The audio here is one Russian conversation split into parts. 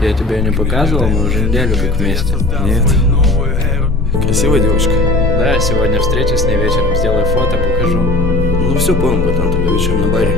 Я тебе не показывал, мы уже неделю как вместе. Нет. Красивая девушка. Да, сегодня встреча с ней вечером. Сделаю фото, покажу. Ну все, понял, братан, тогда вечером на баре.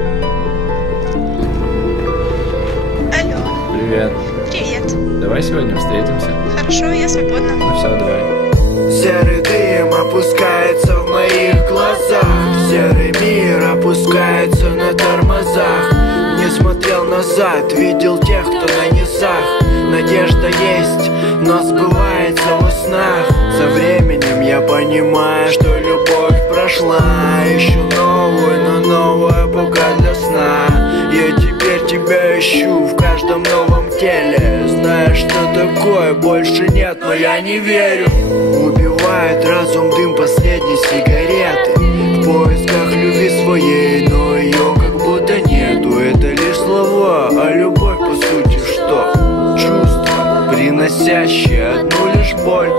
Алло. Привет. Привет. Давай сегодня встретимся. Хорошо, я свободна. Ну все, давай. Серый дым опускается в моих глазах. Серый мир опускается на тормозах. Не смотрел назад, видел тех, кто на низах. Надежда есть, но сбывается во снах. Со временем я понимаю, что любовь прошла. Ищу новую, но новая пока для сна. Я теперь тебя ищу в каждом новом теле. Знаешь, что такое, больше нет, но я не верю. Убивает разум дым последней сигареты. В поисках любви своей, но ее как будто нету. Это лишь слова, а любовь по сути что? Чувство, приносящее одну лишь боль.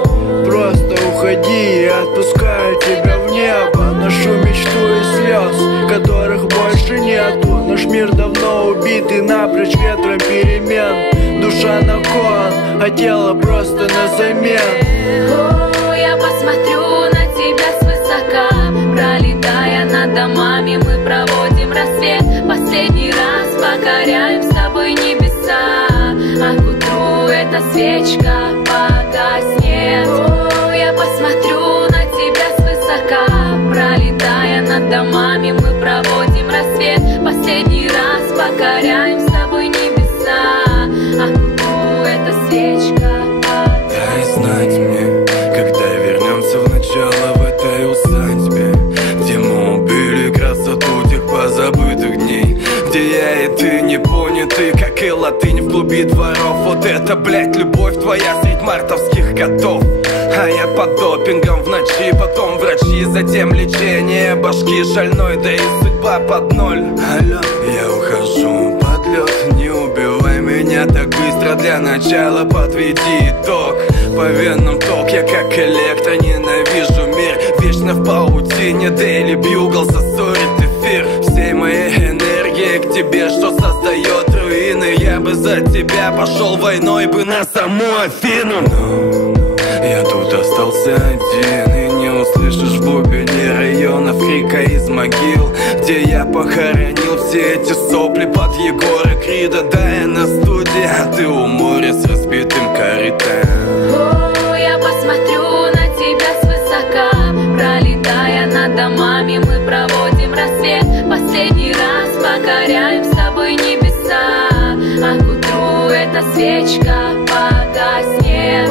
Просто уходи, я отпускаю тебя в небо. Ношу мечту из слез, которых больше нету. Наш мир давно убит и напрочь ветром перемен. Душа на кон, а тело просто на замен. Я посмотрю на тебя свысока. Пролетая над домами, мы проводим рассвет. Последний раз покоряем с тобой небеса. А к утру эта свечка погаснет. Я посмотрю на тебя свысока. Пролетая над домами, мы проводим рассвет. Последний раз покоряем с тобой небеса. А к утру эта свечка погаснет. Дай знать мне, когда вернемся в начало в этой усадьбе, где мы убили красоту тех позабытых дней, где я и ты не поняты, как и латынь в клубе дворов. Вот это, блять, любовь твоя средь мартовских котов. А я под допингом в ночи, потом врачи, затем лечение башки шальной, да и судьба под ноль. Алло, я ухожу под лед, не убивай меня так быстро. Для начала подведи итог. По венам ток, я как электро, ненавижу мир. Вечно в паутине, Daily Bugle засорит эфир всей моей энергии к тебе, что создает руины. Я бы за тебя пошел войной бы на саму Афину. Но я тут остался один, и не услышишь в глубине районов крика из могил, где я похоронил все эти сопли под Егора Крида. Да, я на студии, а ты у моря с разбитым корытом. Я посмотрю на тебя свысока. Пролетая над домами, мы проводим рассвет. Последний раз покоряем с тобой небеса. А к утру эта свечка погаснет.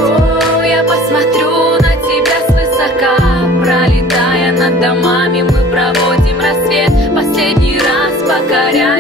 Я посмотрю на тебя свысока. Пролетая над домами, мы проводим рассвет. Последний раз покоряем